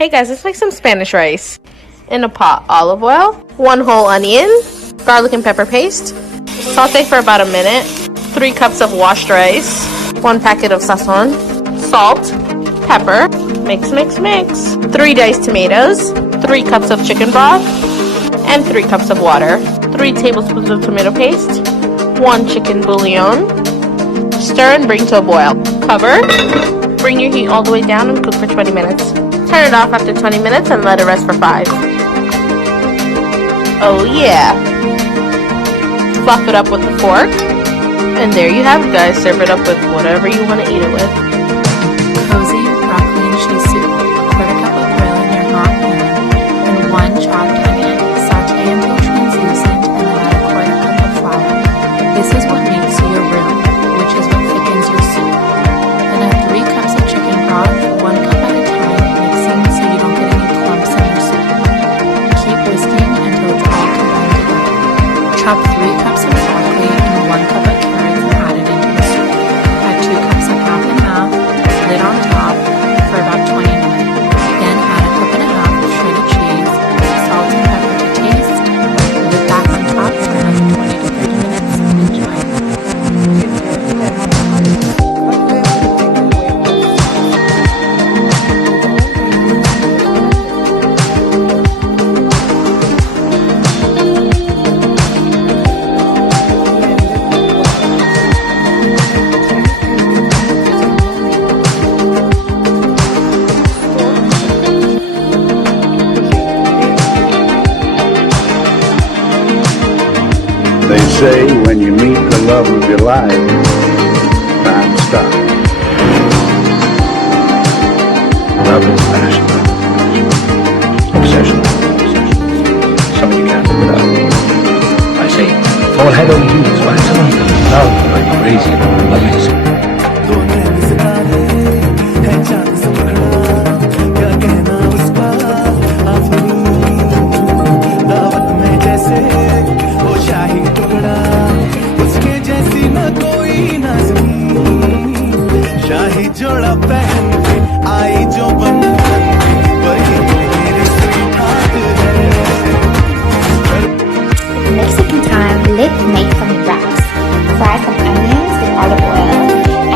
Hey guys, let's make some Spanish rice. In a pot, olive oil, 1 whole onion, garlic and pepper paste, saute for about a minute, 3 cups of washed rice, 1 packet of sazon, salt, pepper, mix, 3 diced tomatoes, 3 cups of chicken broth, and 3 cups of water, 3 tablespoons of tomato paste, 1 chicken bouillon. Stir and bring to a boil. Cover, bring your heat all the way down and cook for 20 minutes. Turn it off after 20 minutes and let it rest for 5. Oh yeah! Fluff it up with a fork. And there you have it, guys. Serve it up with whatever you want to eat it with. Cozy broccoli and cheese soup. 1/4 cup of oil in your hot pan and 1 chopped onion. Saute until translucent and then add 1/4 cup of flour. This is what makes your roux, which is what thickens your soup. Then add 3 cups of chicken broth, 1 cup at a time, mixing so you don't get any clumps in your soup. Keep whisking until it's all combined together. Chop 3 cups of broccoli and 1 cup of carrots and add it into the soup. Add 2 cups of half and half, lid on top for about 20 minutes. Then add 1.5 cups of shredded cheese, salt and pepper to taste, lid back on top for another 20 to 30 minutes and enjoy. They say when you meet the love of your life, time stops. Love is passion. Obsession. Something you can't live without. I say, fall head over heels, find someone you love like crazy, amazing. जोड़ा पहन के आई जो बंधन वही मेरी sweetheart है. Mexican time, let's make some wraps. Fry some onions with olive oil.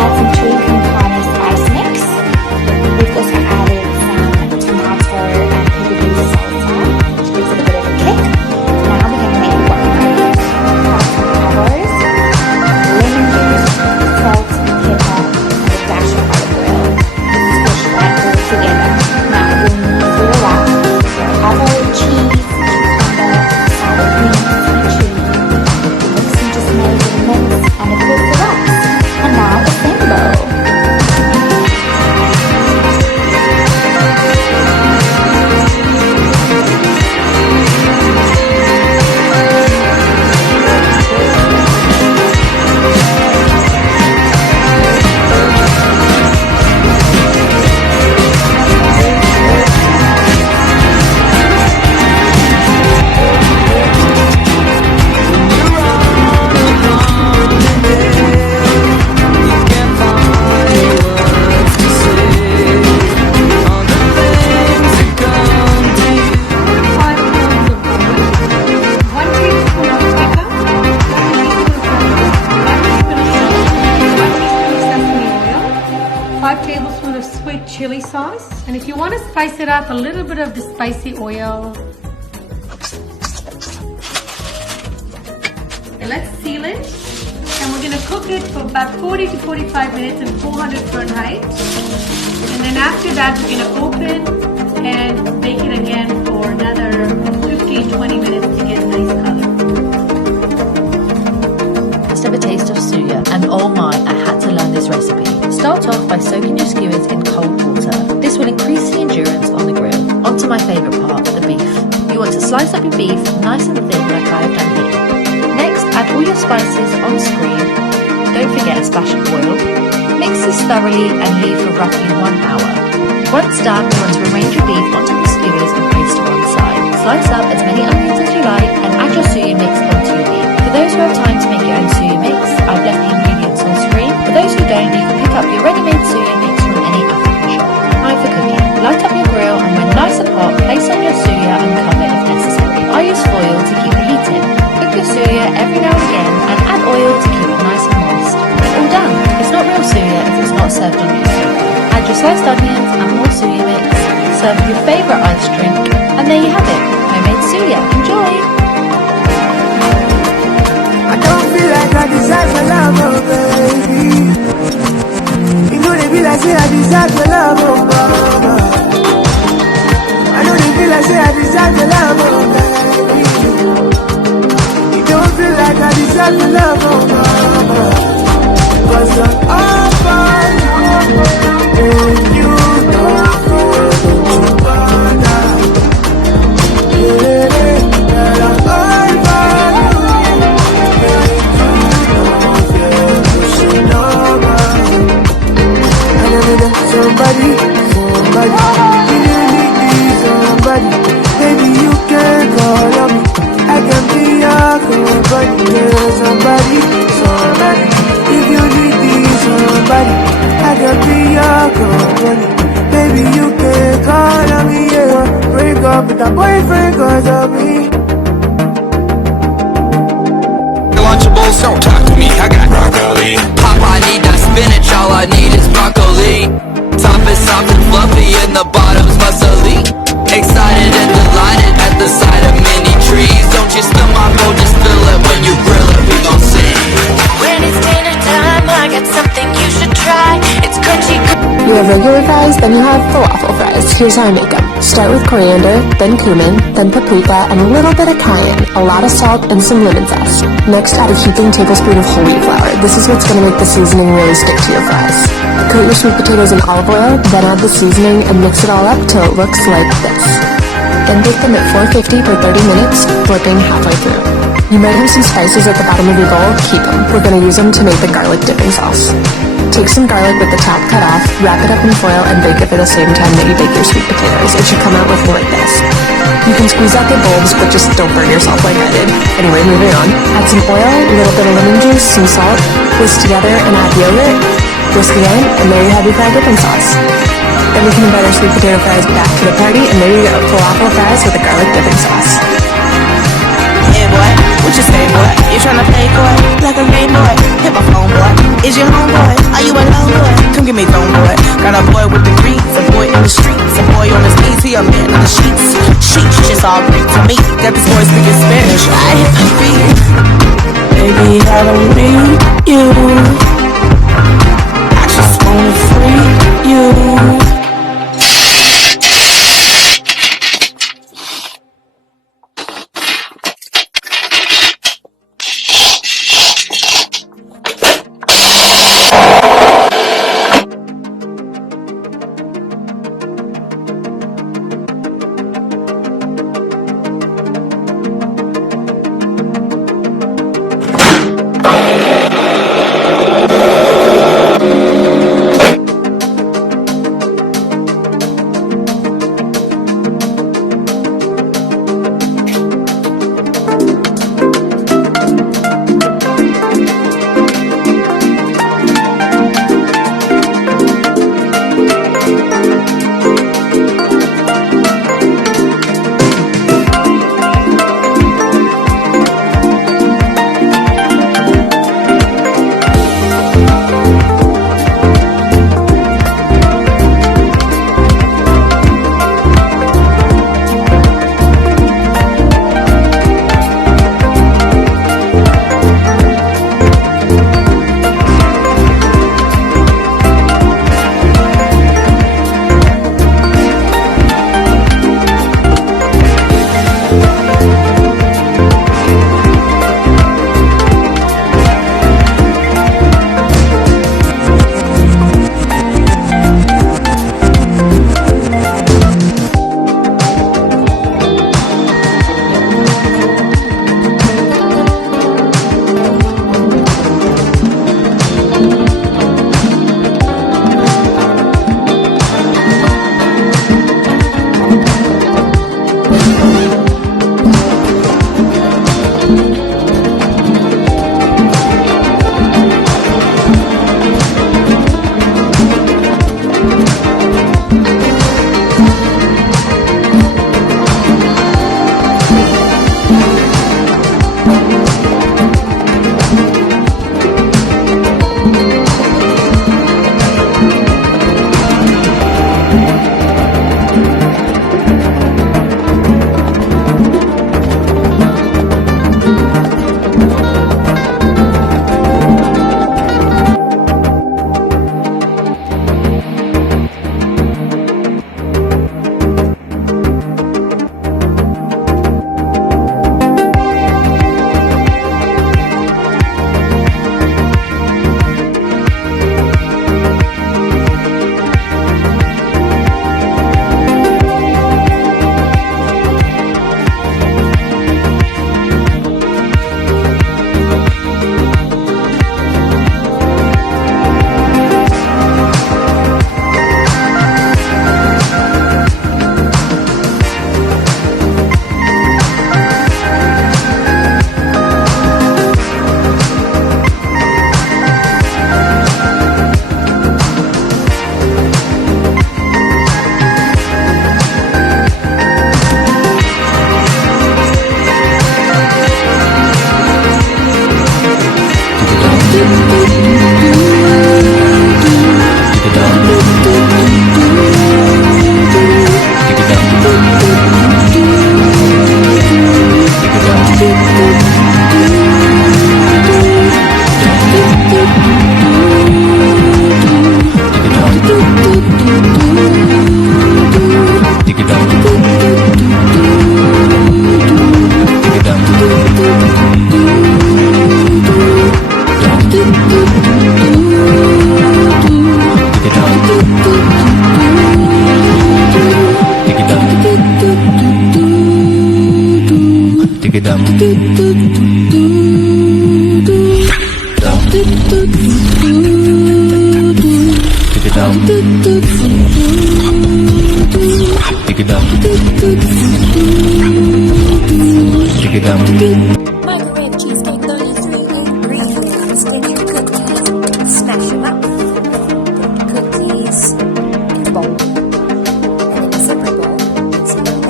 Add some chili con carne spice mix. We've also added some tomato and pepper salsa, which gives it a bit of a kick. Now we're going to make guacamole. Add some peppers, lemon juice, salt, pepper, and a dash of olive oil. Squish that all together. Now we'll move through the wrap. Avocado, cheese, cucumber, sour cream, sweet chili. Mix and just melt in a minute and it was the wraps. And now assemble. Chili sauce, and if you want to spice it up, a little bit of the spicy oil. And let's seal it, and we're going to cook it for about 40 to 45 minutes in 400 Fahrenheit. And then after that, we're going to open and bake it again for another 15-20 minutes to get a nice color. Just have a taste of suya, and oh my, I had to learn this recipe. Start off by soaking your skewers in cold water. This will increase the endurance on the grill. Onto my favourite part, the beef. You want to slice up your beef nice and thin like I have done here. Next, add all your spices on screen. Don't forget a splash of oil. Mix this thoroughly and leave for roughly 1 hour. Once done, you want to arrange your beef onto the skewers and place to one side. Slice up as many onions as you like and add your suya mix onto your beef. For those who have time to make your own suya mix, I've left the ingredients on screen. For those who don't, you can pick up your ready-made suya mix from any African shop. Time for cooking. Light up your grill and when of your favorite iced drink, and there you have it, homemade suya. Enjoy! I don't feel like I deserve your love, oh baby. You know they feel like say I deserve your love, oh mama. I know they feel like say I deserve your love, oh baby. You don't feel like I deserve your love, oh mama. 'Cause I'm all for you, and you don't you bother. Yeah, girl, I'm all for you, and you should know, I never met somebody, you need somebody. Maybe you can call on me, I can be your company. Yeah, somebody. If you need somebody, I can be your company. Maybe you can call on me, yeah. Break up with a boyfriend 'cause of me. Lunchables, don't talk to me, I got broccoli. Pop, I need that spinach, all I need is broccoli. Top is soft and fluffy and the bottom's muscly. Excited and delighted at the sight of many trees. Don't you spill my bowl, just spill it when you grill it, we gon' see. When it's dinner time, I got something you should try. It's crunchy. You have regular fries, then you have falafel fries. Here's how I make them. Start with coriander, then cumin, then paprika, and a little bit of cayenne, a lot of salt, and some lemon zest. Next, add a heaping tablespoon of whole wheat flour. This is what's going to make the seasoning really stick to your fries. Coat your sweet potatoes in olive oil, then add the seasoning and mix it all up till it looks like this. Then bake them at 450 for 30 minutes, flipping halfway through. You might have some spices at the bottom of your bowl, keep them. We're going to use them to make the garlic dipping sauce. Take some garlic with the top cut off, wrap it up in foil, and bake it for the same time that you bake your sweet potatoes. It should come out looking like this. You can squeeze out the bulbs, but just don't burn yourself like I did. Anyway, moving on. Add some oil, a little bit of lemon juice, some salt, whisk together, and add yogurt. Whisk again, and there you have your fried dipping sauce. Then we can invite our sweet potato fries back to the party, and there you go, falafel fries with a garlic dipping sauce. Hey boy, what you say boy? You tryna play boy? Like a game boy? Hit my phone boy. Is your homeboy? Are you alone boy? Come get me phone boy. Got a boy with degrees, a boy in the streets, a boy on his knees, he a man in the sheets. Sheesh, just all great to me. Got this boy speaking Spanish. I hit the beat. Baby, I don't need you. I just wanna free you. Take it down. Take it down. Take it down. Take it down. Microwave cheesecake, 33 ingredients. Take your cookies, smash them up. Put the cookies in the bowl. And in a separate bowl, mix it with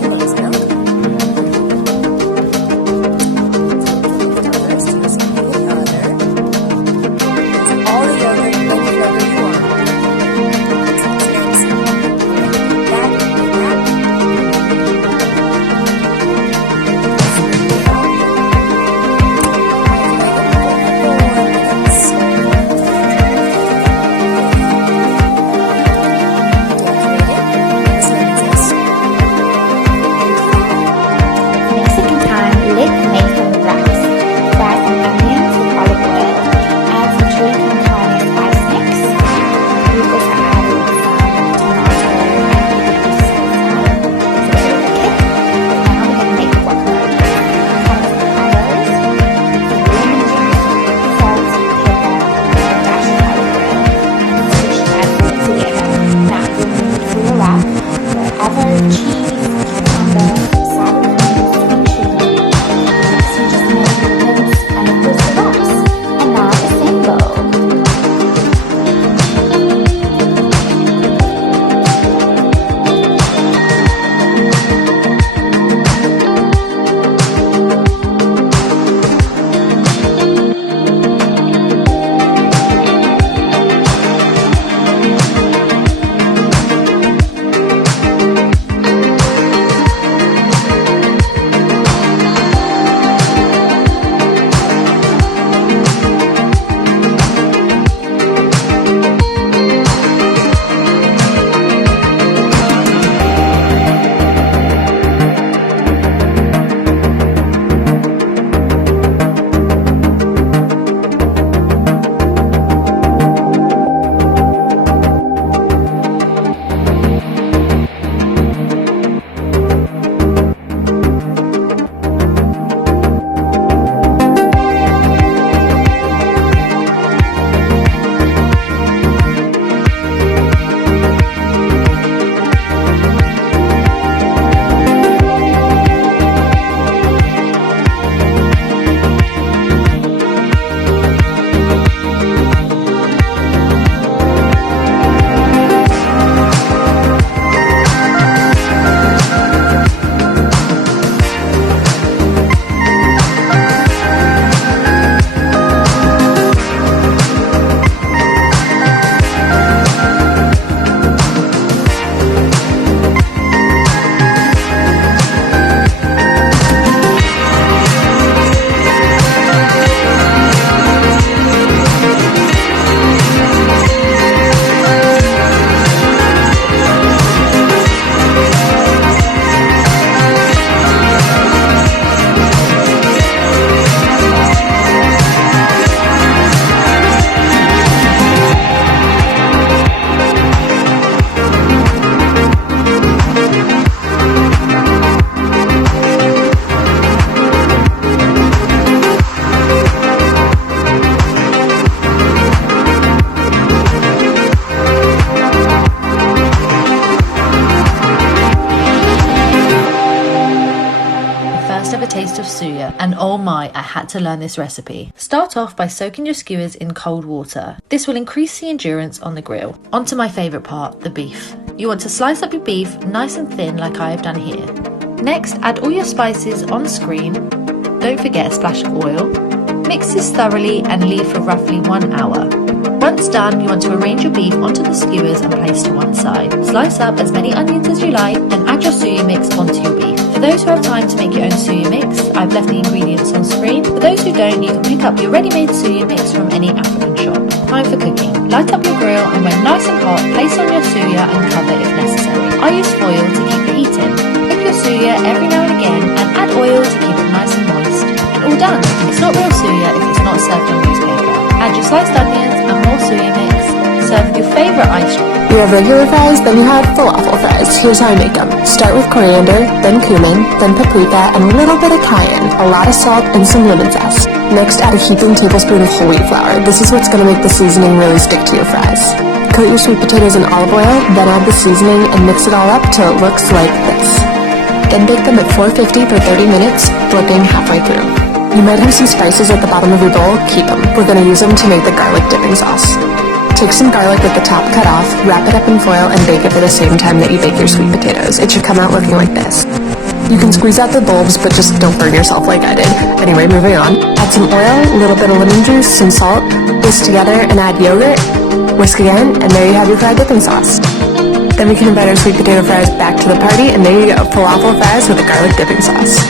condensed milk. First, use some peanut butter. Use all the yogurt any flavor you want. Mix that. Mexican time lip made from wraps. Fry some onions with olive oil. Add some chili con carne spice mix. We've also added some tomato and salsa. It's a bit of a kick. Now we're going to make the guacamole. Come with avocados, lemon juice, salt, pepper, and a dash of olive oil. Switch that together. Now remove through the wrap the avocado, cheese, cucumber, sour cream, sweet chili. Next, you just mince and of course the wraps. And now assemble. taste of suya, and oh my, I had to learn this recipe. Start off by soaking your skewers in cold water. This will increase the endurance on the grill. On to my favourite part, the beef. You want to slice up your beef nice and thin like I have done here. Next, add all your spices on screen. Don't forget a splash of oil. Mix this thoroughly and leave for roughly 1 hour. Once done, you want to arrange your beef onto the skewers and place to one side. Slice up as many onions as you like and add your suya mix onto your beef. For those who have time to make your own suya mix, I've left the ingredients on screen. For those who don't, you can pick up your ready-made suya mix from any African shop. Time for cooking. Light up your grill and when nice and hot, place on your suya and cover if necessary. I use foil to keep the heat in. Cook your suya every now and again and add oil to keep it nice and moist. And all done. It's not real suya if it's not served on newspaper. Add your sliced onions and more suya mix. serve with your favorite ice cream. You have regular fries, then you have falafel fries. Here's how I make them. Start with coriander, then cumin, then paprika, and a little bit of cayenne, a lot of salt, and some lemon zest. Next, add a heaping tablespoon of whole wheat flour. This is what's going to make the seasoning really stick to your fries. Coat your sweet potatoes in olive oil, then add the seasoning and mix it all up till it looks like this. Then bake them at 450 for 30 minutes, flipping halfway through. You might have some spices at the bottom of your bowl, keep them. We're going to use them to make the garlic dipping sauce. Take some garlic with the top cut off, wrap it up in foil, and bake it for the same time that you bake your sweet potatoes. It should come out looking like this. You can squeeze out the bulbs, but just don't burn yourself like I did. Anyway, moving on. Add some oil, a little bit of lemon juice, some salt, whisk together, and add yogurt. Whisk again, and there you have your fried dipping sauce. Then we can invite our sweet potato fries back to the party, and there you go, falafel fries with a garlic dipping sauce.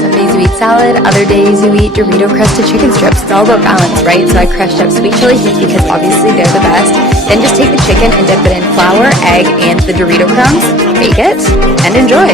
Some days you eat salad, other days you eat Dorito crusted chicken strips. It's all about balance, right? So I crushed up sweet chili heat because obviously they're the best. Then just take the chicken and dip it in flour, egg, and the Dorito crumbs, bake it, and enjoy.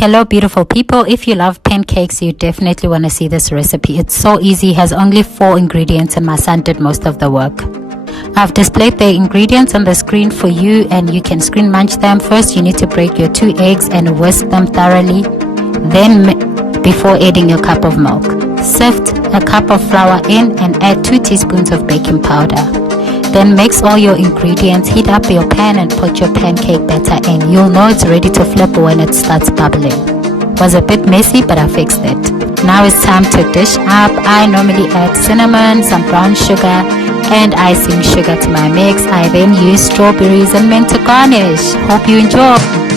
Hello beautiful people, if you love pancakes you definitely want to see this recipe. It's so easy, has only 4 ingredients and my son did most of the work. I've displayed the ingredients on the screen for you and you can screen munch them. First you need to break your 2 eggs and whisk them thoroughly, then before adding your cup of milk. Sift a cup of flour in and add 2 teaspoons of baking powder. Then mix all your ingredients, heat up your pan and put your pancake batter in. You'll know it's ready to flip when it starts bubbling. Was a bit messy but I fixed it. Now it's time to dish up. I normally add cinnamon, some brown sugar and icing sugar to my mix. I then use strawberries and mint to garnish. Hope you enjoy.